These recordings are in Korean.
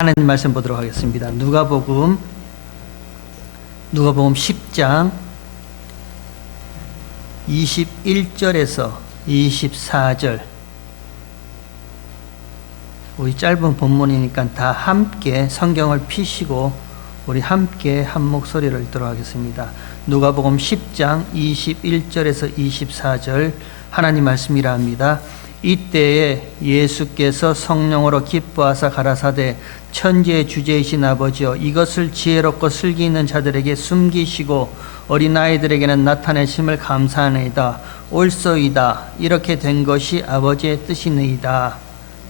하나님 말씀 보도록 하겠습니다. 누가복음 10장 21절에서 24절. 우리 짧은 본문이니까 다 함께 성경을 펴시고 우리 함께 한 목소리를 읽도록 하겠습니다. 누가복음 10장 21절에서 24절 하나님 말씀이라 합니다. 이때에 예수께서 성령으로 기뻐하사 가라사대 천지의 주제이신 아버지여, 이것을 지혜롭고 슬기 있는 자들에게 숨기시고 어린아이들에게는 나타내심을 감사하나이다. 옳소이다. 이렇게 된 것이 아버지의 뜻이니이다.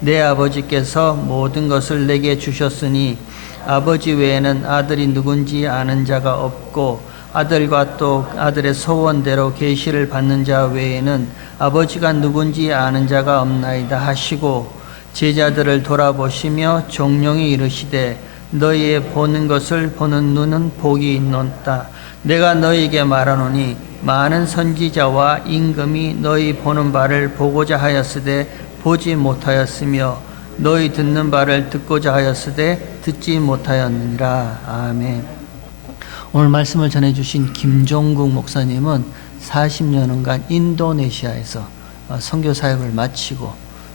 내 아버지께서 모든 것을 내게 주셨으니 아버지 외에는 아들이 누군지 아는 자가 없고 아들과 또 아들의 소원대로 계시를 받는 자 외에는 아버지가 누군지 아는 자가 없나이다 하시고, 제자들을 돌아보시며 종용이 이르시되 너희의 보는 것을 보는 눈은 복이 있노다. 내가 너희에게 말하노니 많은 선지자와 임금이 너희 보는 바를 보고자 하였으되 보지 못하였으며 너희 듣는 바를 듣고자 하였으되 듣지 못하였느니라. 아멘. 오늘 말씀을 전해주신 김종국 목사님은 40년간 인도네시아에서 선교 사역을 마치고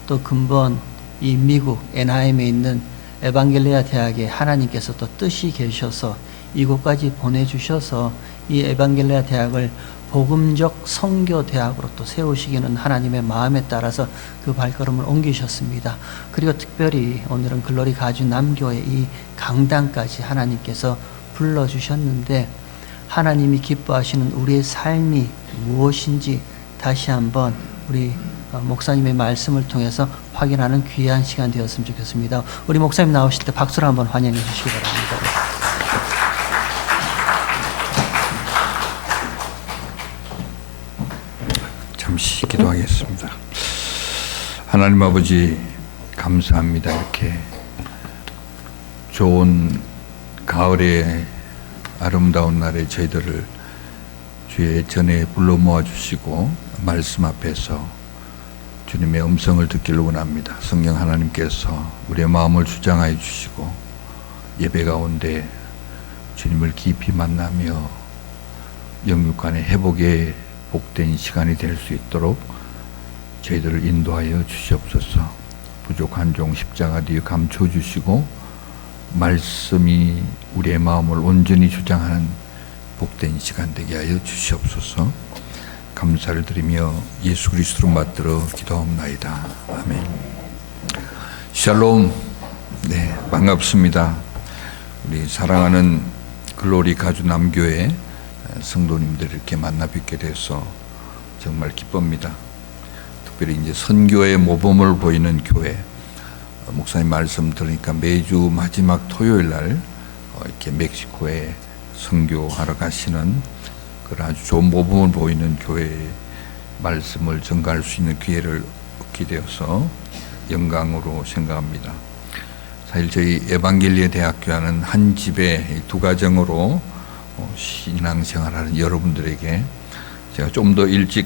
또 근본 이 미국 애나햄에 있는 에반겔리아 대학에 하나님께서 또 뜻이 계셔서 이곳까지 보내주셔서 이 에반겔리아 대학을 복음적 선교 대학으로 또 세우시기는 하나님의 마음에 따라서 그 발걸음을 옮기셨습니다. 그리고 특별히 오늘은 글로리 가주 남교회 이 강단까지 하나님께서 불러주셨는데, 하나님이 기뻐하시는 우리의 삶이 무엇인지 다시 한번 우리 목사님의 말씀을 통해서 확인하는 귀한 시간 되었으면 좋겠습니다. 우리 목사님 나오실 때 박수로 한번 환영해 주시기 바랍니다. 잠시 기도하겠습니다. 하나님 아버지, 감사합니다. 이렇게 좋은 가을의 아름다운 날에 저희들을 주의 전에 불러 모아주시고 말씀 앞에서 주님의 음성을 듣기를 원합니다. 성령 하나님께서 우리의 마음을 주장하여 주시고 예배 가운데 주님을 깊이 만나며 영육 간의 회복의 복된 시간이 될 수 있도록 저희들을 인도하여 주시옵소서. 부족한 종 십자가 뒤에 감춰 주시고 말씀이 우리의 마음을 온전히 주장하는 복된 시간 되게 하여 주시옵소서. 감사를 드리며 예수 그리스도로 받들어 기도하옵나이다. 아멘. 샬롬. 네, 반갑습니다. 우리 사랑하는 글로리 가주 남교회 성도님들 이렇게 만나 뵙게 돼서 정말 기쁩니다. 특별히 이제 선교의 모범을 보이는 교회, 목사님 말씀 들으니까 매주 마지막 토요일 날 이렇게 멕시코에 선교하러 가시는 그런 아주 좋은 모범을 보이는 교회의 말씀을 전가할 수 있는 기회를 얻게 되어서 영광으로 생각합니다. 사실 저희 에반겔리아 대학교와는 한 집에 두 가정으로 신앙생활하는 여러분들에게 제가 좀 더 일찍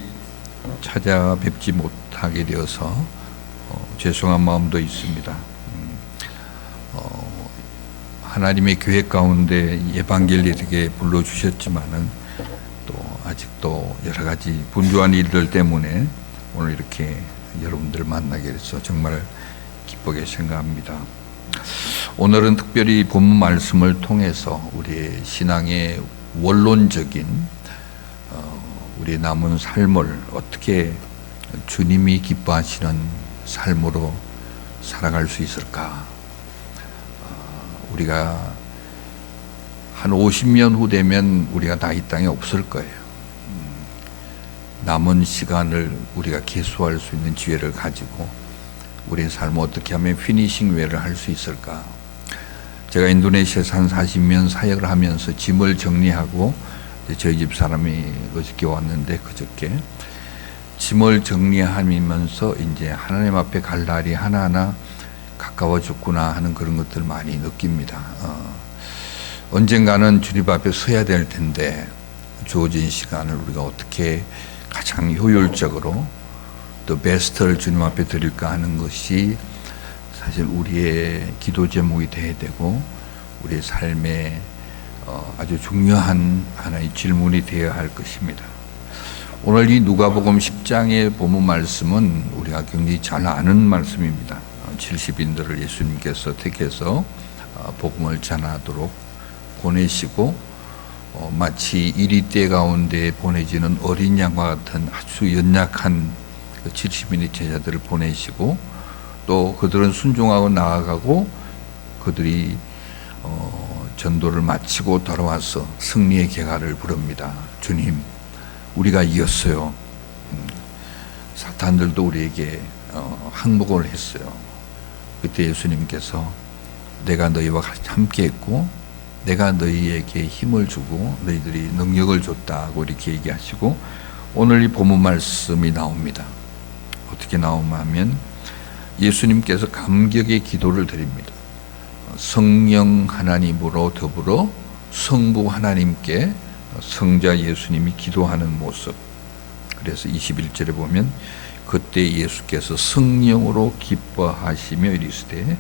찾아뵙지 못하게 되어서 죄송한 마음도 있습니다. 하나님의 교회 가운데 에반겔리에게 불러주셨지만은 또 아직도 여러 가지 분주한 일들 때문에 오늘 이렇게 여러분들을 만나게 돼서 정말 기쁘게 생각합니다. 오늘은 특별히 본문 말씀을 통해서 우리의 신앙의 원론적인 우리의 남은 삶을 어떻게 주님이 기뻐하시는 삶으로 살아갈 수 있을까? 우리가 한 50년 후 되면 우리가 다 이 땅에 없을 거예요. 남은 시간을 우리가 계수할 수 있는 기회를 가지고 우리의 삶을 어떻게 하면 피니싱 웨이를 할 수 있을까? 제가 인도네시아에서 한 40년 사역을 하면서 짐을 정리하고 저희 집 사람이 어저께 왔는데 그저께 짐을 정리하면서 이제 하나님 앞에 갈 날이 하나하나 가까워졌구나 하는 그런 것들 많이 느낍니다. 언젠가는 주님 앞에 서야 될 텐데 주어진 시간을 우리가 어떻게 가장 효율적으로 또 베스트를 주님 앞에 드릴까 하는 것이 사실 우리의 기도 제목이 돼야 되고 우리의 삶에 아주 중요한 하나의 질문이 되어야 할 것입니다. 오늘 이 누가복음 10장의 본문 말씀은 우리가 굉장히 잘 아는 말씀입니다. 70인들을 예수님께서 택해서 복음을 전하도록 보내시고 마치 이리떼 가운데 보내지는 어린 양과 같은 아주 연약한 70인의 제자들을 보내시고 또 그들은 순종하고 나아가고 그들이 전도를 마치고 돌아와서 승리의 개가를 부릅니다. 주님, 우리가 이겼어요. 사탄들도 우리에게 항복을 했어요. 그때 예수님께서 내가 너희와 함께 했고 내가 너희에게 힘을 주고 너희들이 능력을 줬다고 이렇게 얘기하시고 오늘 이 본문 말씀이 나옵니다. 어떻게 나오냐면 예수님께서 감격의 기도를 드립니다. 성령 하나님으로 더불어 성부 하나님께 성자 예수님이 기도하는 모습. 그래서 21절에 보면 그때 예수께서 성령으로 기뻐하시며 이르시되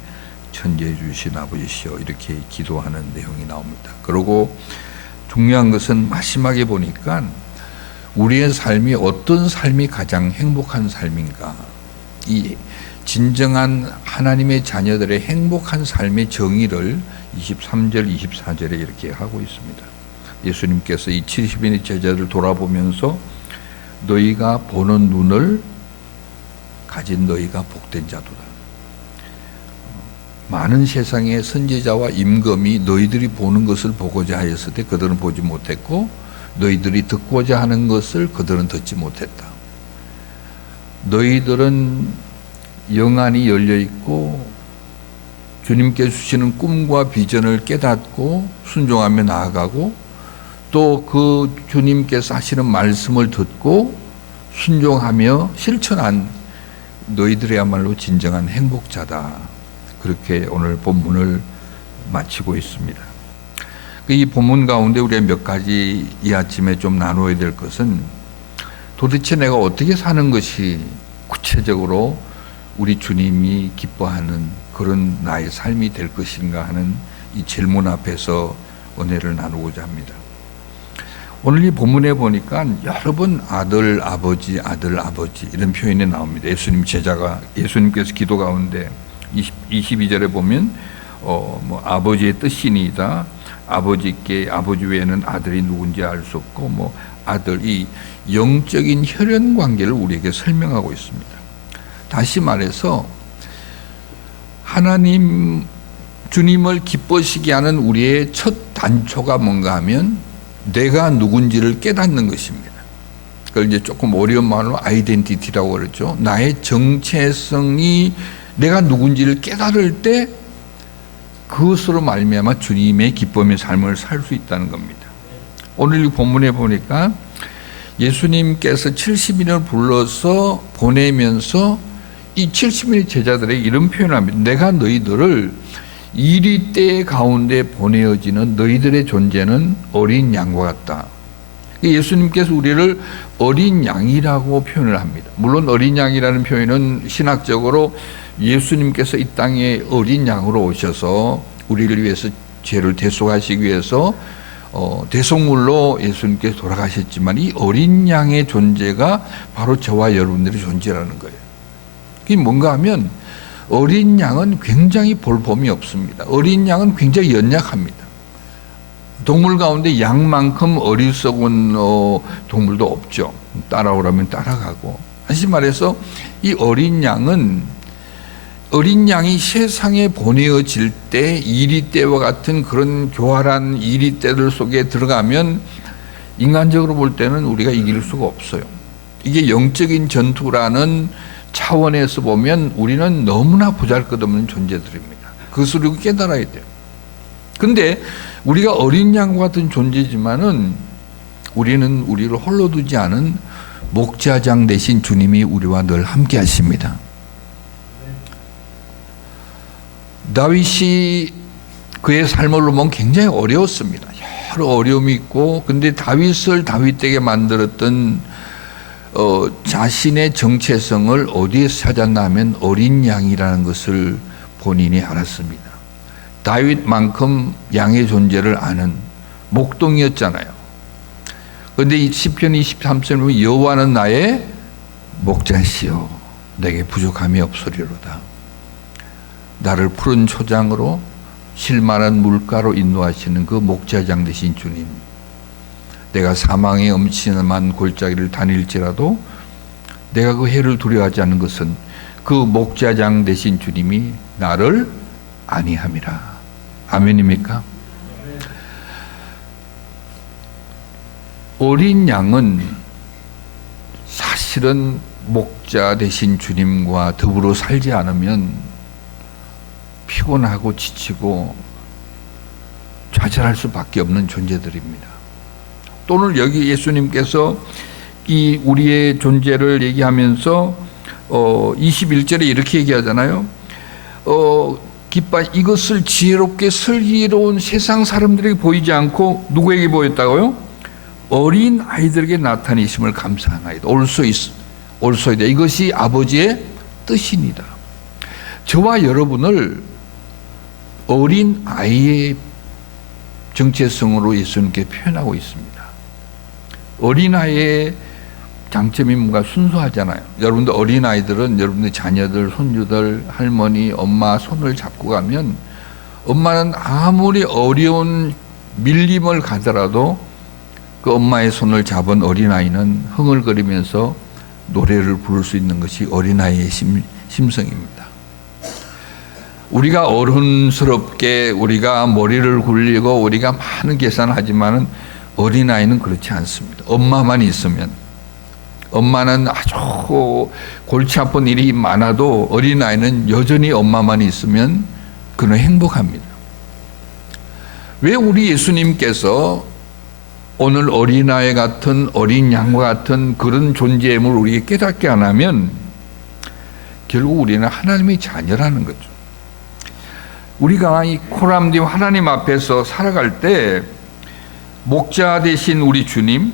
천지에 주신 아버지시여 이렇게 기도하는 내용이 나옵니다. 그리고 중요한 것은 마지막에 보니까 우리의 삶이 어떤 삶이 가장 행복한 삶인가, 이 진정한 하나님의 자녀들의 행복한 삶의 정의를 23절, 24절에 이렇게 하고 있습니다. 예수님께서 이 70인의 제자들을 돌아보면서 너희가 보는 눈을 가진 너희가 복된 자도다. 많은 세상의 선지자와 임금이 너희들이 보는 것을 보고자 하였을 때 그들은 보지 못했고 너희들이 듣고자 하는 것을 그들은 듣지 못했다. 너희들은 영안이 열려있고 주님께서 주시는 꿈과 비전을 깨닫고 순종하며 나아가고 또 그 주님께서 하시는 말씀을 듣고 순종하며 실천한 너희들이야말로 진정한 행복자다. 그렇게 오늘 본문을 마치고 있습니다. 이 본문 가운데 우리가 몇 가지 이 아침에 좀 나눠야 될 것은 도대체 내가 어떻게 사는 것이 구체적으로 우리 주님이 기뻐하는 그런 나의 삶이 될 것인가 하는 이 질문 앞에서 은혜를 나누고자 합니다. 오늘 이 본문에 보니까 여러 번 아들, 아버지 이런 표현이 나옵니다. 예수님께서 기도 가운데 22절에 보면 아버지의 뜻이니이다. 아버지 외에는 아들이 누군지 알 수 없고 아들이 영적인 혈연 관계를 우리에게 설명하고 있습니다. 다시 말해서 하나님 주님을 기뻐시게 하는 우리의 첫 단초가 뭔가 하면 내가 누군지를 깨닫는 것입니다. 그걸 이제 조금 어려운 말로 아이덴티티라고 그러죠. 나의 정체성이 내가 누군지를 깨달을 때 그것으로 말미암아 주님의 기쁨의 삶을 살 수 있다는 겁니다. 오늘 이 본문에 보니까 예수님께서 70인을 불러서 보내면서 이 70인의 제자들에게 이런 표현을 합니다. 내가 너희들을 이리떼 가운데 보내어지는 너희들의 존재는 어린 양과 같다. 예수님께서 우리를 어린 양이라고 표현을 합니다. 물론 어린 양이라는 표현은 신학적으로 예수님께서 이 땅에 어린 양으로 오셔서 우리를 위해서 죄를 대속하시기 위해서 대속물로 예수님께서 돌아가셨지만 이 어린 양의 존재가 바로 저와 여러분들의 존재라는 거예요. 그게 뭔가 하면 어린 양은 굉장히 볼품이 없습니다. 어린 양은 굉장히 연약합니다. 동물 가운데 양만큼 어리석은 동물도 없죠. 따라오라면 따라가고. 다시 말해서 이 어린 양이 세상에 보내어질 때 이리떼와 같은 그런 교활한 이리떼들 속에 들어가면 인간적으로 볼 때는 우리가 이길 수가 없어요. 이게 영적인 전투라는 차원에서 보면 우리는 너무나 보잘것없는 존재들입니다. 그것을 우리가 깨달아야 돼요. 근데 우리가 어린 양과 같은 존재지만은 우리는 우리를 홀로 두지 않은 목자장 되신 주님이 우리와 늘 함께 하십니다. 다윗이 그의 삶을 보면 굉장히 어려웠습니다. 여러 어려움이 있고, 근데 다윗을 다윗되게 만들었던 자신의 정체성을 어디에서 찾았나 하면 어린 양이라는 것을 본인이 알았습니다. 다윗만큼 양의 존재를 아는 목동이었잖아요. 그런데 이 시편 23편에 보면 여호와는 나의 목자시요 내게 부족함이 없으리로다. 나를 푸른 초장으로 실만한 물가로 인도하시는 그 목자장 되신 주님, 내가 사망의 음침한 골짜기를 다닐지라도 내가 그 해를 두려워하지 않는 것은 그 목자장 되신 주님이 나를 아니함이라. 아멘입니까? 어린 양은 사실은 목자 되신 주님과 더불어 살지 않으면 피곤하고 지치고 좌절할 수밖에 없는 존재들입니다. 또는 여기 예수님께서 이 우리의 존재를 얘기하면서 21절에 이렇게 얘기하잖아요. 이것을 지혜롭게 슬기로운 세상 사람들에게 보이지 않고 누구에게 보였다고요? 어린 아이들에게 나타내심을 감사하나이다. 올소이다. 이것이 아버지의 뜻이니다. 저와 여러분을 어린 아이의 정체성으로 예수님께 표현하고 있습니다. 어린아이의 장점이 뭔가 순수하잖아요. 여러분들 어린아이들은 여러분들 자녀들, 손주들, 할머니, 엄마 손을 잡고 가면 엄마는 아무리 어려운 밀림을 가더라도 그 엄마의 손을 잡은 어린아이는 흥얼거리면서 노래를 부를 수 있는 것이 어린아이의 심성입니다. 우리가 어른스럽게 우리가 머리를 굴리고 우리가 많은 계산을 하지만은 어린아이는 그렇지 않습니다. 엄마만 있으면, 엄마는 아주 골치 아픈 일이 많아도 어린아이는 여전히 엄마만 있으면 그는 행복합니다. 왜 우리 예수님께서 오늘 어린아이 같은 어린 양과 같은 그런 존재임을 우리에게 깨닫게 안 하면 결국 우리는 하나님의 자녀라는 거죠. 우리가 이 코람디오 하나님 앞에서 살아갈 때 목자 되신 우리 주님,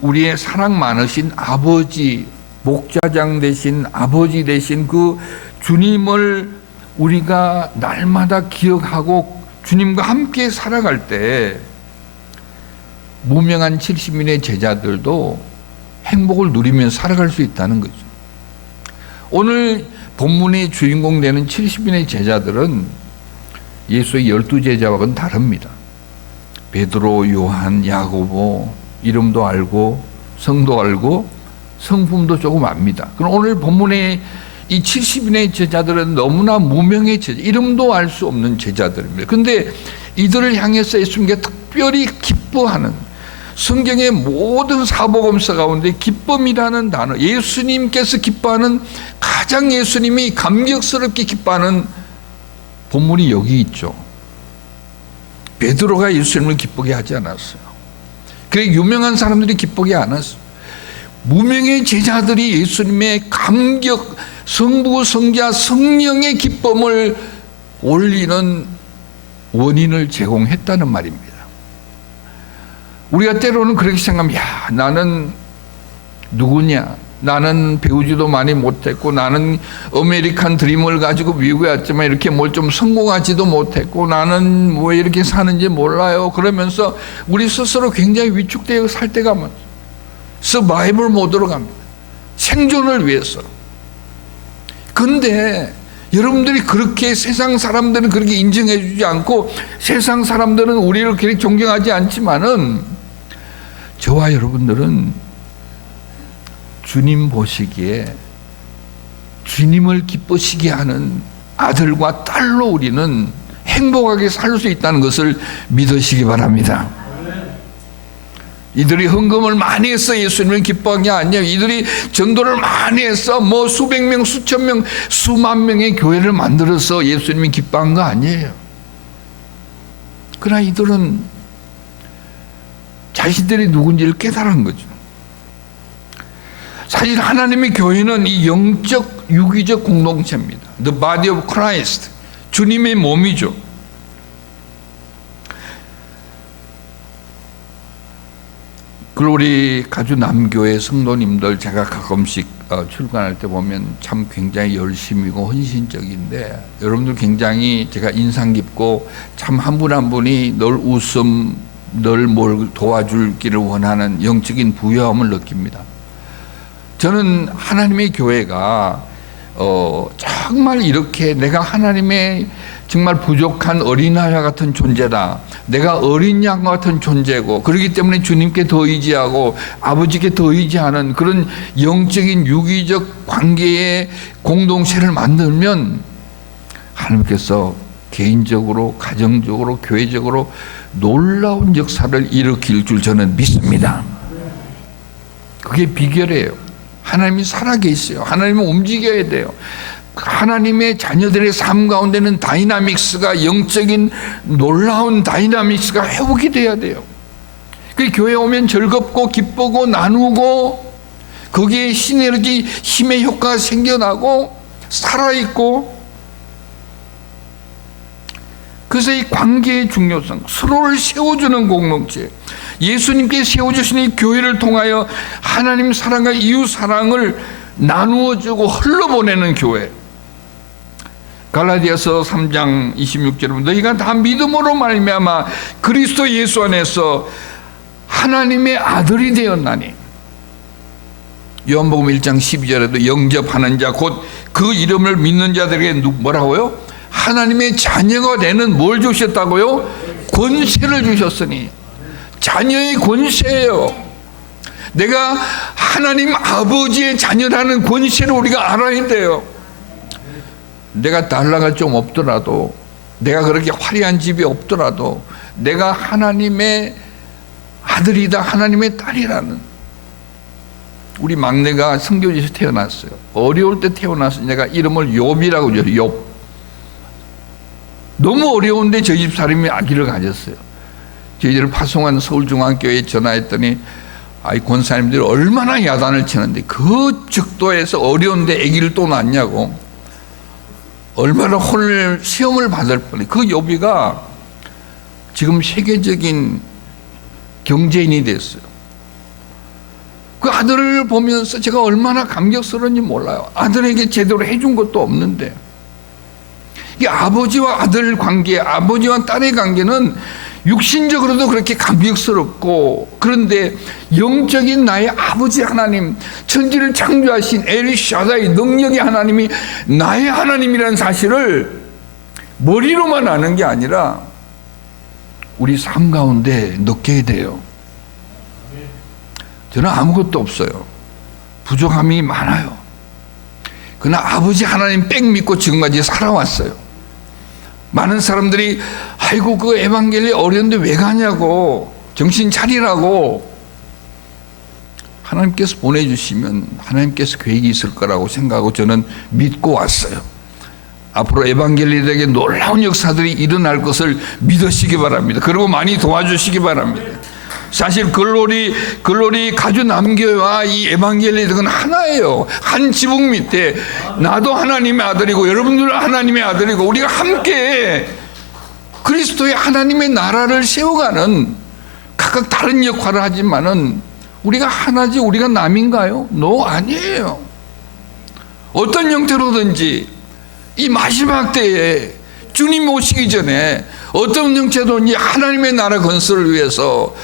우리의 사랑 많으신 아버지, 목자장 되신 아버지 되신 그 주님을 우리가 날마다 기억하고 주님과 함께 살아갈 때 무명한 70인의 제자들도 행복을 누리며 살아갈 수 있다는 거죠. 오늘 본문의 주인공 되는 70인의 제자들은 예수의 12제자와는 다릅니다. 베드로, 요한, 야고보 이름도 알고 성도 알고 성품도 조금 압니다. 그럼 오늘 본문의 이 70인의 제자들은 너무나 무명의 제자, 이름도 알 수 없는 제자들입니다. 그런데 이들을 향해서 예수님께 특별히 기뻐하는, 성경의 모든 사복음서 가운데 기쁨이라는 단어, 예수님께서 기뻐하는, 가장 예수님이 감격스럽게 기뻐하는 본문이 여기 있죠. 베드로가 예수님을 기쁘게 하지 않았어요. 그래 유명한 사람들이 기쁘게 안 했어요. 무명의 제자들이 예수님의 감격, 성부, 성자, 성령의 기쁨을 올리는 원인을 제공했다는 말입니다. 우리가 때로는 그렇게 생각하면, 야, 나는 누구냐? 나는 배우지도 많이 못했고, 나는 아메리칸 드림을 가지고 미국에 왔지만 이렇게 뭘 좀 성공하지도 못했고, 나는 뭐 이렇게 사는지 몰라요. 그러면서 우리 스스로 굉장히 위축되어 살 때가 많죠. 서바이벌 모드로 갑니다. 생존을 위해서. 근데 여러분들이 그렇게, 세상 사람들은 그렇게 인정해 주지 않고 세상 사람들은 우리를 그렇게 존경하지 않지만은 저와 여러분들은 주님 보시기에 주님을 기쁘시게 하는 아들과 딸로 우리는 행복하게 살 수 있다는 것을 믿으시기 바랍니다. 이들이 헌금을 많이 해서 예수님을 기뻐한 게 아니에요. 이들이 전도를 많이 해서 뭐 수백 명, 수천 명, 수만 명의 교회를 만들어서 예수님이 기뻐한 거 아니에요. 그러나 이들은 자신들이 누군지를 깨달은 거죠. 사실 하나님의 교회는 이 영적, 유기적 공동체입니다. The body of Christ. 주님의 몸이죠. 글로리 가주 남교회 성도님들 제가 가끔씩 출근할 때 보면 참 굉장히 열심이고 헌신적인데 여러분들 굉장히 제가 인상 깊고 참 한 분 한 분이 늘 웃음, 늘 뭘 도와주기를 원하는 영적인 부여함을 느낍니다. 저는 하나님의 교회가 정말 이렇게 내가 하나님의 정말 부족한 어린아이와 같은 존재다. 내가 어린 양과 같은 존재고 그렇기 때문에 주님께 더 의지하고 아버지께 더 의지하는 그런 영적인 유기적 관계의 공동체를 만들면 하나님께서 개인적으로 가정적으로 교회적으로 놀라운 역사를 일으킬 줄 저는 믿습니다. 그게 비결이에요. 하나님이 살아계세요. 하나님은 움직여야 돼요. 하나님의 자녀들의 삶 가운데는 다이나믹스가 영적인 놀라운 다이나믹스가 회복이 돼야 돼요. 그 교회 오면 즐겁고 기쁘고 나누고 거기에 시너지 힘의 효과가 생겨나고 살아있고 그래서 이 관계의 중요성 서로를 세워주는 공동체 예수님께 세워주신 이 교회를 통하여 하나님 사랑과 이웃 사랑을 나누어주고 흘러보내는 교회 갈라디아서 3장 26절에 너희가 다 믿음으로 말미암아 그리스도 예수 안에서 하나님의 아들이 되었나니 요한복음 1장 12절에도 영접하는 자 곧 그 이름을 믿는 자들에게 뭐라고요? 하나님의 자녀가 되는 뭘 주셨다고요? 권세를 주셨으니 자녀의 권세예요. 내가 하나님 아버지의 자녀라는 권세를 우리가 알아야 돼요. 내가 달러가 좀 없더라도 내가 그렇게 화려한 집이 없더라도 내가 하나님의 아들이다 하나님의 딸이라는 우리 막내가 선교지에서 태어났어요. 어려울 때 태어나서 내가 이름을 욥이라고 지었어요. 욥. 너무 어려운데 저희 집 사람이 아기를 가졌어요. 저희들 파송한 서울중앙교회에 전화했더니 아이 권사님들이 얼마나 야단을 치는데 그 적도에서 어려운데 아기를 또 낳냐고 얼마나 혼을 시험을 받을 뻔해. 그 욥이가 지금 세계적인 경제인이 됐어요. 그 아들을 보면서 제가 얼마나 감격스러운지 몰라요. 아들에게 제대로 해준 것도 없는데 이 아버지와 아들 관계, 아버지와 딸의 관계는 육신적으로도 그렇게 감격스럽고 그런데 영적인 나의 아버지 하나님 천지를 창조하신 엘샤다이 능력의 하나님이 나의 하나님이라는 사실을 머리로만 아는 게 아니라 우리 삶 가운데 느껴야 돼요. 저는 아무것도 없어요. 부족함이 많아요. 그러나 아버지 하나님 빽 믿고 지금까지 살아왔어요. 많은 사람들이 아이고 그 에반겔리 어려운데 왜 가냐고 정신 차리라고 하나님께서 보내주시면 하나님께서 계획이 있을 거라고 생각하고 저는 믿고 왔어요. 앞으로 에반겔리에게 놀라운 역사들이 일어날 것을 믿으시기 바랍니다. 그리고 많이 도와주시기 바랍니다. 사실 글로리 가주 남교회와 이 에반겔리는 하나예요. 한 지붕 밑에 나도 하나님의 아들이고 여러분들은 하나님의 아들이고 우리가 함께 그리스도의 하나님의 나라를 세워가는 각각 다른 역할을 하지만은 우리가 하나지 우리가 남인가요? No, 아니에요. 어떤 형태로든지 이 마지막 때에 주님 오시기 전에 어떤 형태로든지 하나님의 나라 건설을 위해서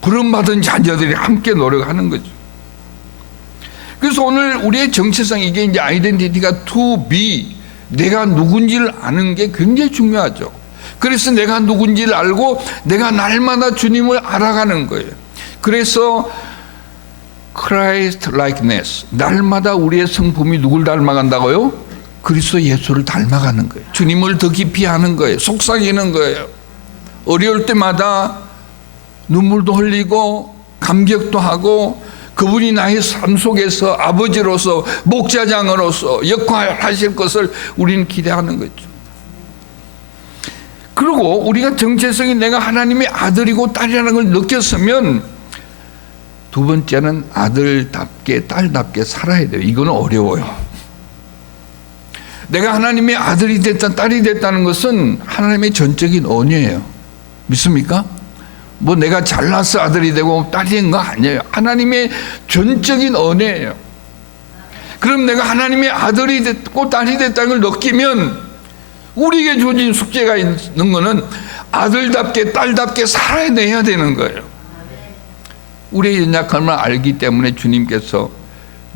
부름받은 자녀들이 함께 노력하는 거죠. 그래서 오늘 우리의 정체성 이게 이제 아이덴티티가 to be 내가 누군지를 아는 게 굉장히 중요하죠. 그래서 내가 누군지를 알고 내가 날마다 주님을 알아가는 거예요. 그래서 Christ likeness 날마다 우리의 성품이 누굴 닮아간다고요? 그리스도 예수를 닮아가는 거예요. 주님을 더 깊이 아는 거예요. 속삭이는 거예요. 어려울 때마다 눈물도 흘리고 감격도 하고 그분이 나의 삶 속에서 아버지로서 목자장으로서 역할하실 것을 우리는 기대하는 거죠. 그리고 우리가 정체성이 내가 하나님의 아들이고 딸이라는 걸 느꼈으면 두 번째는 아들답게 딸답게 살아야 돼요. 이거는 어려워요. 내가 하나님의 아들이 됐다 딸이 됐다는 것은 하나님의 전적인 언어예요. 믿습니까? 뭐 내가 잘나서 아들이 되고 딸이 된 거 아니에요. 하나님의 전적인 은혜예요. 그럼 내가 하나님의 아들이 됐고 딸이 됐다는 걸 느끼면 우리에게 주어진 숙제가 있는 거는 아들답게 딸답게 살아내야 되는 거예요. 우리의 연약함을 알기 때문에 주님께서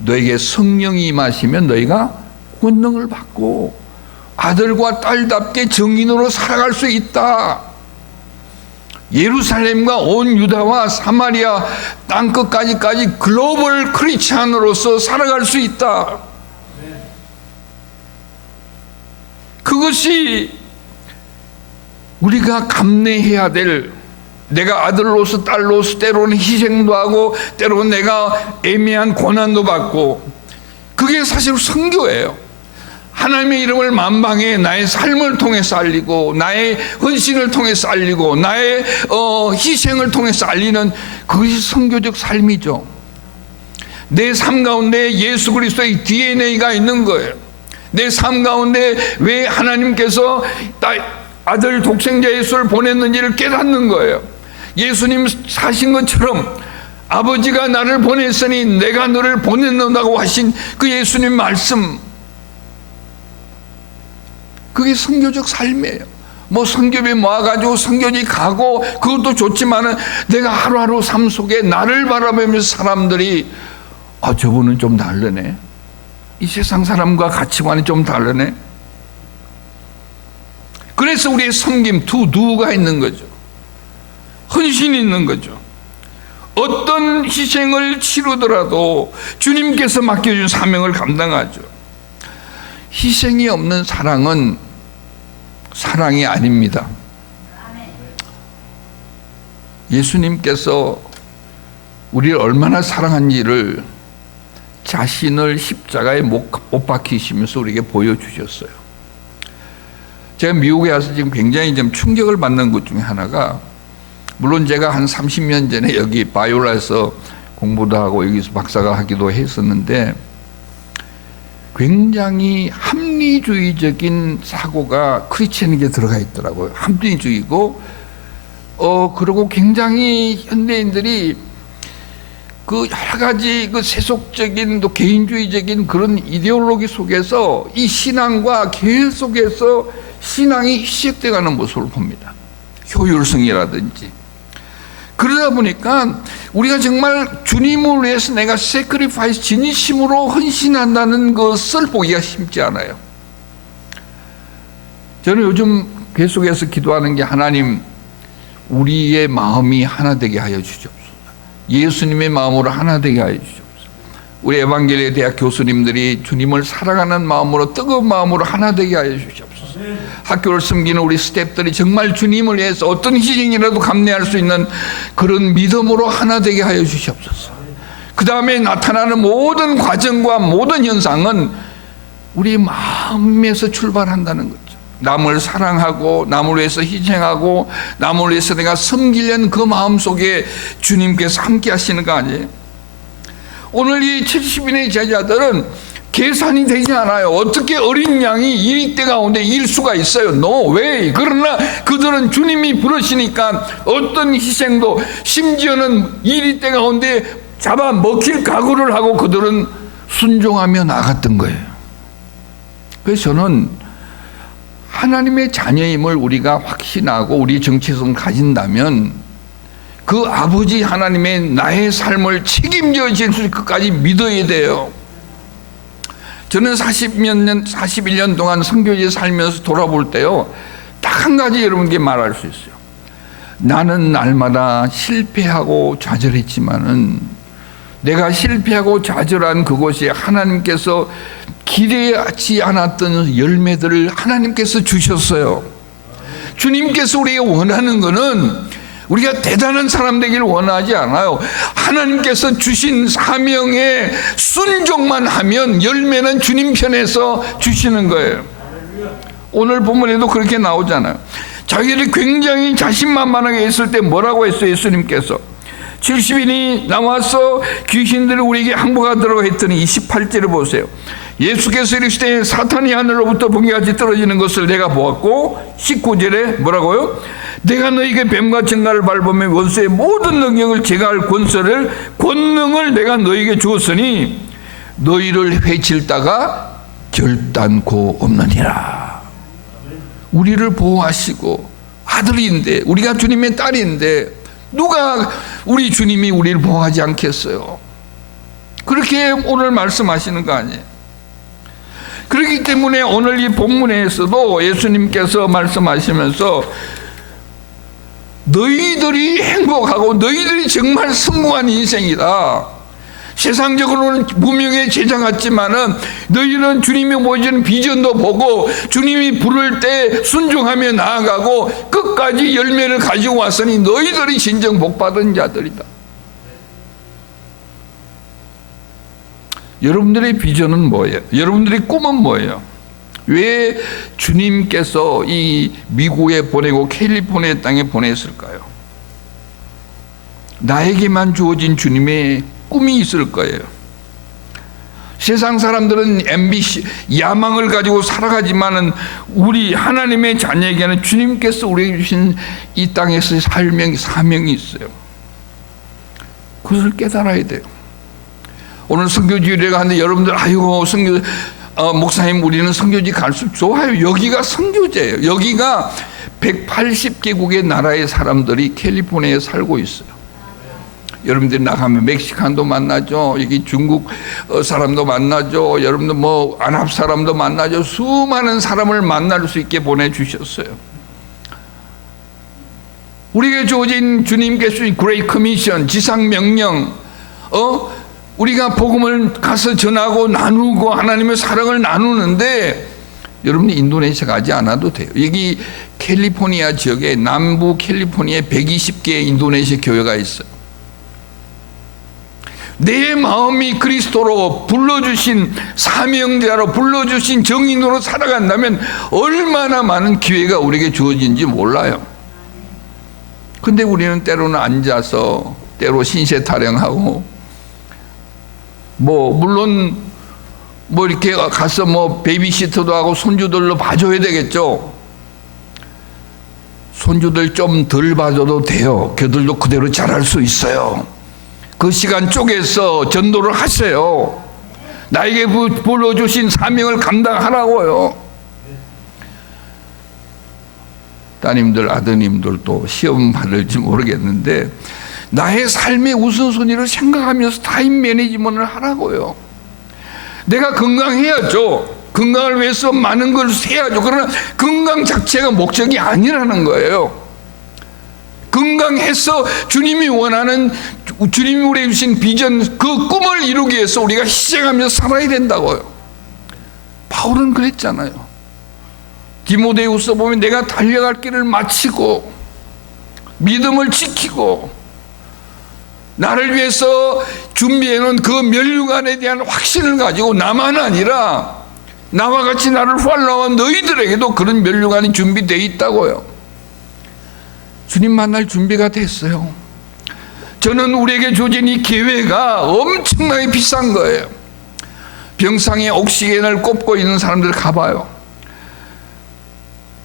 너에게 성령이 임하시면 너희가 권능을 받고 아들과 딸답게 정인으로 살아갈 수 있다. 예루살렘과 온 유다와 사마리아 땅끝까지 글로벌 크리스찬으로서 살아갈 수 있다. 그것이 우리가 감내해야 될, 내가 아들로서 딸로서 때로는 희생도 하고 때로는 내가 애매한 고난도 받고, 그게 사실 선교예요. 하나님의 이름을 만방에 나의 삶을 통해서 알리고 나의 헌신을 통해서 알리고 나의 희생을 통해서 알리는 그것이 선교적 삶이죠. 내 삶 가운데 예수 그리스도의 DNA가 있는 거예요. 내 삶 가운데 왜 하나님께서 아들 독생자 예수를 보냈는지를 깨닫는 거예요. 예수님 사신 것처럼 아버지가 나를 보냈으니 내가 너를 보냈는다고 하신 그 예수님 말씀, 그게 선교적 삶이에요. 뭐 선교비 모아가지고 선교지 가고 그것도 좋지만은 내가 하루하루 삶 속에 나를 바라보면서 사람들이 저분은 좀 다르네, 이 세상 사람과 가치관이 좀 다르네. 그래서 우리의 섬김 두가 있는 거죠. 헌신이 있는 거죠. 어떤 희생을 치르더라도 주님께서 맡겨준 사명을 감당하죠. 희생이 없는 사랑은 사랑이 아닙니다. 예수님께서 우리를 얼마나 사랑한지를 자신을 십자가에 못 박히시면서 우리에게 보여주셨어요. 제가 미국에 와서 지금 굉장히 좀 충격을 받는 것 중에 하나가, 물론 제가 한 30년 전에 여기 바이올라에서 공부도 하고 여기서 박사가 하기도 했었는데, 굉장히 합리주의적인 사고가 크리스천에게 들어가 있더라고요. 합리주의고, 그리고 굉장히 현대인들이 그 여러 가지 그 세속적인 또 개인주의적인 그런 이데올로기 속에서 이 신앙과 계속해서 신앙이 희석돼 가는 모습을 봅니다. 효율성이라든지. 그러다 보니까 우리가 정말 주님을 위해서 내가 세크리파이스, 진심으로 헌신한다는 것을 보기가 쉽지 않아요. 저는 요즘 계속해서 기도하는 게, 하나님 우리의 마음이 하나 되게 하여 주시옵소서. 예수님의 마음으로 하나 되게 하여 주시옵소서. 우리 에반겔리아 대학 교수님들이 주님을 사랑하는 마음으로, 뜨거운 마음으로 하나 되게 하여 주시옵소서. 학교를 섬기는 우리 스태프들이 정말 주님을 위해서 어떤 희생이라도 감내할 수 있는 그런 믿음으로 하나 되게 하여 주시옵소서. 그 다음에 나타나는 모든 과정과 모든 현상은 우리 마음에서 출발한다는 거죠. 남을 사랑하고 남을 위해서 희생하고 남을 위해서 내가 섬기려는 그 마음 속에 주님께서 함께 하시는 거 아니에요? 오늘 이 70인의 제자들은 계산이 되지 않아요. 어떻게 어린 양이 이 때 가운데 일 수가 있어요? No way. 그러나 그들은 주님이 부르시니까 어떤 희생도, 심지어는 이 때 가운데 잡아 먹힐 각오를 하고 그들은 순종하며 나갔던 거예요. 그래서 저는 하나님의 자녀임을 우리가 확신하고 우리 정체성을 가진다면 그 아버지 하나님의 나의 삶을 책임져 주실 것까지 믿어야 돼요. 저는 41년 동안 선교지에 살면서 돌아볼 때요, 딱 한 가지 여러분께 말할 수 있어요. 나는 날마다 실패하고 좌절했지만은 내가 실패하고 좌절한 그곳에 하나님께서 기대하지 않았던 열매들을 하나님께서 주셨어요. 주님께서 우리가 원하는 것은 우리가 대단한 사람 되기를 원하지 않아요. 하나님께서 주신 사명에 순종만 하면 열매는 주님 편에서 주시는 거예요. 오늘 본문에도 그렇게 나오잖아요. 자기들이 굉장히 자신만만하게 있을 때 뭐라고 했어요? 예수님께서 70인이 나와서 귀신들을 우리에게 항복하더라고 했더니 28절을 보세요. 예수께서 이르시되 사탄이 하늘로부터 번개같이 떨어지는 것을 내가 보았고, 19절에 뭐라고요? 내가 너에게 뱀과 정갈을 밟으며 원수의 모든 능력을 제거할 권능을 내가 너에게 주었으니 너희를 해칠다가 결단코 없느니라. 우리를 보호하시고 아들인데, 우리가 주님의 딸인데 누가 우리 주님이 우리를 보호하지 않겠어요? 그렇게 오늘 말씀하시는 거 아니에요? 그렇기 때문에 오늘 이 본문에서도 예수님께서 말씀하시면서 너희들이 행복하고 너희들이 정말 성공한 인생이다. 세상적으로는 무명의 제자 같지만은 너희는 주님이 보여주는 비전도 보고 주님이 부를 때 순종하며 나아가고 끝까지 열매를 가지고 왔으니 너희들이 진정 복받은 자들이다. 여러분들의 비전은 뭐예요? 여러분들의 꿈은 뭐예요? 왜 주님께서 이 미국에 보내고 캘리포니아 땅에 보냈을까요? 나에게만 주어진 주님의 꿈이 있을 거예요. 세상 사람들은 MBC, 야망을 가지고 살아가지만은 우리 하나님의 자녀에게는 주님께서 우리에게 주신 이 땅에서의 사명이 있어요. 그것을 깨달아야 돼요. 오늘 선교지를 하는데 여러분들 아이고 목사님 우리는 선교지 갈수록 좋아요. 여기가 선교지예요. 여기가 180개국의 나라의 사람들이 캘리포니아에 살고 있어요. 여러분들이 나가면 멕시칸도 만나죠. 여기 중국 사람도 만나죠. 여러분들 뭐 아랍 사람도 만나죠. 수많은 사람을 만날 수 있게 보내주셨어요. 우리에게 주어진 주님께서 주신 그레이트 커미션, 지상명령, 우리가 복음을 가서 전하고 나누고 하나님의 사랑을 나누는데 여러분이 인도네시아 가지 않아도 돼요. 여기 캘리포니아 지역에 남부 캘리포니아에 120개의 인도네시아 교회가 있어요. 내 마음이 그리스도로 불러주신 사명자로 불러주신 정인으로 살아간다면 얼마나 많은 기회가 우리에게 주어진지 몰라요. 근데 우리는 때로는 앉아서 때로 신세 타령하고 물론 이렇게 가서 베이비시터도 하고 손주들로 봐줘야 되겠죠. 손주들 좀 덜 봐줘도 돼요. 걔들도 그대로 잘할 수 있어요. 그 시간 쪼개서 전도를 하세요. 나에게 불러주신 사명을 감당하라고요. 따님들, 아드님들도 시험 받을지 모르겠는데 나의 삶의 우선순위를 생각하면서 타임 매니지먼트를 하라고요. 내가 건강해야죠. 건강을 위해서 많은 걸 해야죠. 그러나 건강 자체가 목적이 아니라는 거예요. 건강해서 주님이 원하는, 주님이 우리에게 주신 비전, 그 꿈을 이루기 위해서 우리가 희생하면서 살아야 된다고요. 바울은 그랬잖아요. 디모데후서 보면 내가 달려갈 길을 마치고 믿음을 지키고 나를 위해서 준비해놓은 그 면류관에 대한 확신을 가지고 나만 아니라 나와 같이 나를 팔로우한 너희들에게도 그런 면류관이 준비되어 있다고요. 주님 만날 준비가 됐어요. 저는 우리에게 주어진 이 기회가 엄청나게 비싼 거예요. 병상에 옥시겐을 꼽고 있는 사람들 가봐요.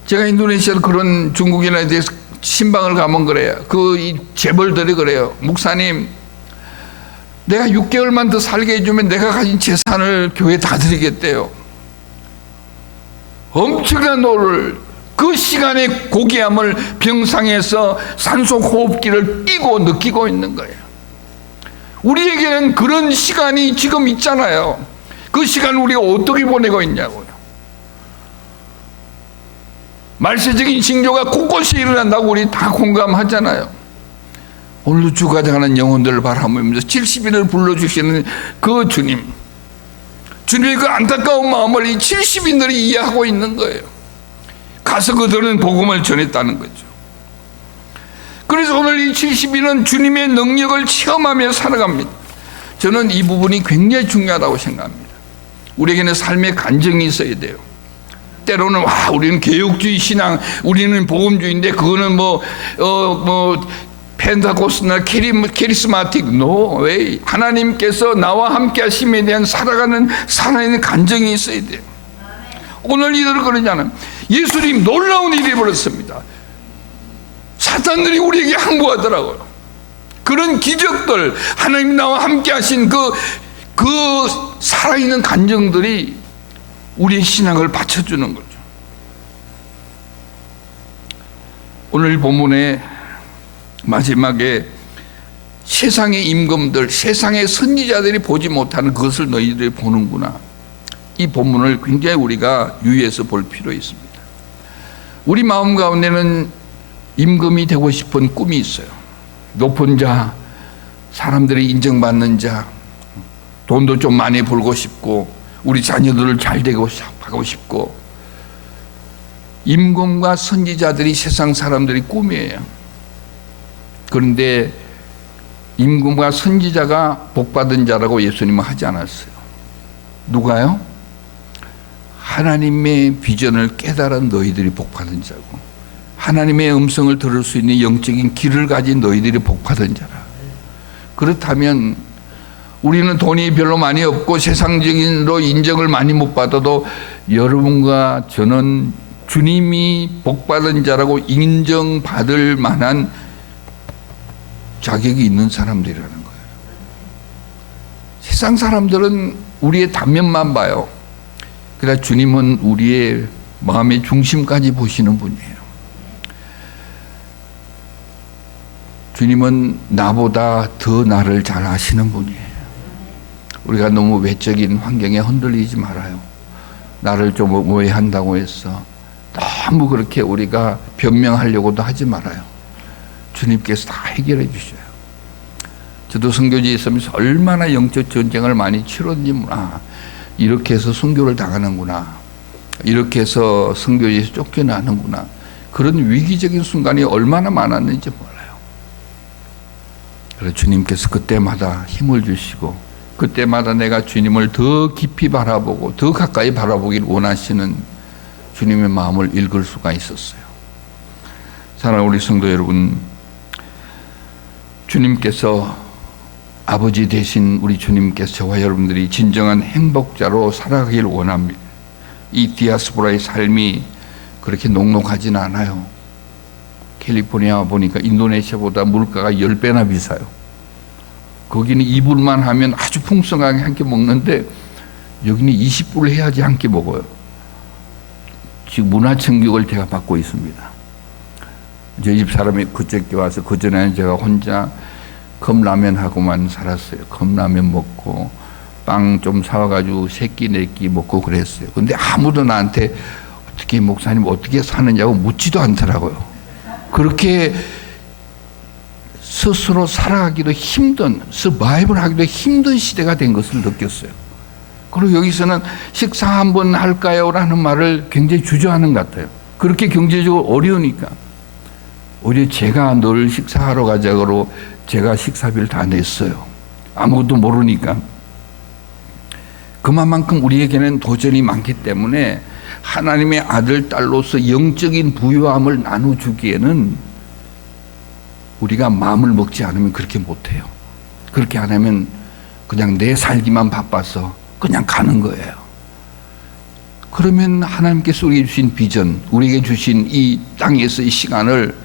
제가 인도네시아로 그런 중국인에 대해서 신방을 가면 그래요. 이 재벌들이 그래요. 목사님, 내가 6개월만 더 살게 해주면 내가 가진 재산을 교회에 다 드리겠대요. 엄청난 노를, 그 시간의 고귀함을 병상에서 산소 호흡기를 끼고 느끼고 있는 거예요. 우리에게는 그런 시간이 지금 있잖아요. 그 시간 우리가 어떻게 보내고 있냐고요. 말세적인 징조가 곳곳에 일어난다고 우리 다 공감하잖아요. 오늘도 죽어가는 영혼들을 바라보면서 70인을 불러주시는 그 주님, 주님의 그 안타까운 마음을 이 70인들이 이해하고 있는 거예요. 가서 그들은 복음을 전했다는 거죠. 그래서 오늘 이 70인은 주님의 능력을 체험하며 살아갑니다. 저는 이 부분이 굉장히 중요하다고 생각합니다. 우리에게는 삶의 간증이 있어야 돼요. 때로는 우리는 개혁주의 신앙, 우리는 복음주의인데 그거는 펜타코스나 캐리스마틱, no way. 하나님께서 나와 함께 하심에 대한 살아가는 살아있는 간증이 있어야 돼요. 오늘 이들은 그러잖아요. 예수님 놀라운 일이 벌었습니다. 사단들이 우리에게 항복하더라고요. 그런 기적들, 하나님 나와 함께 하신 그 살아있는 간증들이 우리의 신앙을 받쳐주는 거죠. 오늘 본문의 마지막에 세상의 임금들, 세상의 선지자들이 보지 못하는 그것을 너희들이 보는구나. 이 본문을 굉장히 우리가 유의해서 볼 필요 있습니다. 우리 마음 가운데는 임금이 되고 싶은 꿈이 있어요. 높은 자, 사람들이 인정받는 자, 돈도 좀 많이 벌고 싶고 우리 자녀들을 잘 되고 하고 싶고, 임금과 선지자들이 세상 사람들이 꿈이에요. 그런데 임금과 선지자가 복받은 자라고 예수님은 하지 않았어요. 누가요? 하나님의 비전을 깨달은 너희들이 복받은 자고, 하나님의 음성을 들을 수 있는 영적인 귀를 가진 너희들이 복받은 자라. 그렇다면 우리는 돈이 별로 많이 없고 세상적인으로 인정을 많이 못 받아도 여러분과 저는 주님이 복받은 자라고 인정받을 만한 자격이 있는 사람들이라는 거예요. 세상 사람들은 우리의 단면만 봐요. 그러나 주님은 우리의 마음의 중심까지 보시는 분이에요. 주님은 나보다 더 나를 잘 아시는 분이에요. 우리가 너무 외적인 환경에 흔들리지 말아요. 나를 좀 오해한다고 해서 너무 그렇게 우리가 변명하려고도 하지 말아요. 주님께서 다 해결해 주셔요. 저도 선교지에 있으면서 얼마나 영적 전쟁을 많이 치렀는지, 이렇게 해서 선교를 당하는구나, 이렇게 해서 선교지에서 쫓겨나는구나, 그런 위기적인 순간이 얼마나 많았는지 몰라요. 그래서 주님께서 그때마다 힘을 주시고, 그때마다 내가 주님을 더 깊이 바라보고 더 가까이 바라보길 원하시는 주님의 마음을 읽을 수가 있었어요. 사랑하는 우리 성도 여러분, 주님께서, 아버지 되신 우리 주님께서 저와 여러분들이 진정한 행복자로 살아가길 원합니다. 이 디아스포라의 삶이 그렇게 녹록하진 않아요. 캘리포니아 보니까 인도네시아보다 물가가 10배나 비싸요. 거기는 2불만 하면 아주 풍성하게 한 끼 먹는데 여기는 20불을 해야지 한 끼 먹어요. 지금 문화청 교육을 제가 받고 있습니다. 저희 집 사람이 그저께 와서, 그전에는 제가 혼자 컵라면하고만 살았어요. 컵라면 먹고 빵 좀 사와가지고 3끼 4끼 먹고 그랬어요. 근데 아무도 나한테 어떻게 목사님 어떻게 사느냐고 묻지도 않더라고요. 그렇게 스스로 살아가기도 힘든, 서바이벌 하기도 힘든 시대가 된 것을 느꼈어요. 그리고 여기서는 식사 한번 할까요? 라는 말을 굉장히 주저하는 것 같아요. 그렇게 경제적으로 어려우니까. 오히려 제가 늘 식사하러 가자고 제가 식사비를 다 냈어요. 아무것도 모르니까. 그만큼 우리에게는 도전이 많기 때문에 하나님의 아들, 딸로서 영적인 부유함을 나눠주기에는 우리가 마음을 먹지 않으면 그렇게 못해요. 그렇게 안 하면 그냥 내 살기만 바빠서 그냥 가는 거예요. 그러면 하나님께서 우리에게 주신 비전, 우리에게 주신 이 땅에서의 시간을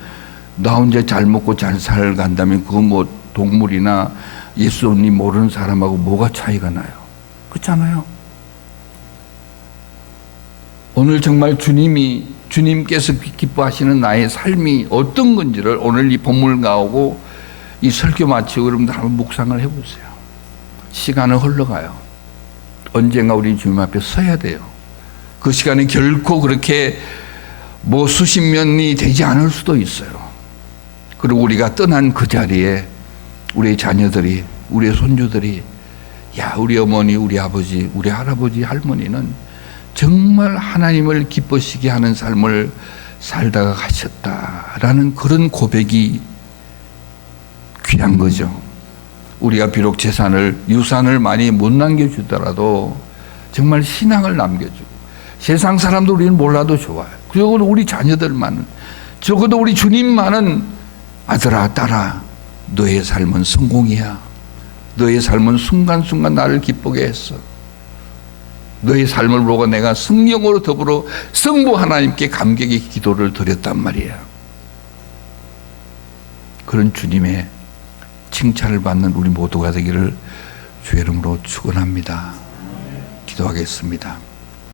나 혼자 잘 먹고 잘 살간다면 그거 뭐 동물이나 예수님 모르는 사람하고 뭐가 차이가 나요? 그렇잖아요. 오늘 정말 주님께서 기뻐하시는 나의 삶이 어떤 건지를 오늘 이 본문을 나오고 이 설교 마치고 여러분들 한번 묵상을 해보세요. 시간은 흘러가요. 언젠가 우리 주님 앞에 서야 돼요. 그 시간이 결코 그렇게 뭐 수십 년이 되지 않을 수도 있어요. 그리고 우리가 떠난 그 자리에 우리의 자녀들이, 우리의 손주들이, 야, 우리 어머니, 우리 아버지, 우리 할아버지, 할머니는 정말 하나님을 기쁘시게 하는 삶을 살다가 가셨다라는 그런 고백이 귀한 거죠. 우리가 비록 재산을, 유산을 많이 못 남겨주더라도 정말 신앙을 남겨주고, 세상 사람도 우리는 몰라도 좋아요. 적어도 우리 자녀들만은, 적어도 우리 주님만은 아들아, 딸아, 너의 삶은 성공이야. 너의 삶은 순간순간 나를 기쁘게 했어. 너의 삶을 보고 내가 성령으로 더불어 성부 하나님께 감격의 기도를 드렸단 말이야. 그런 주님의 칭찬을 받는 우리 모두가 되기를 주의 이름으로 축원합니다. 기도하겠습니다.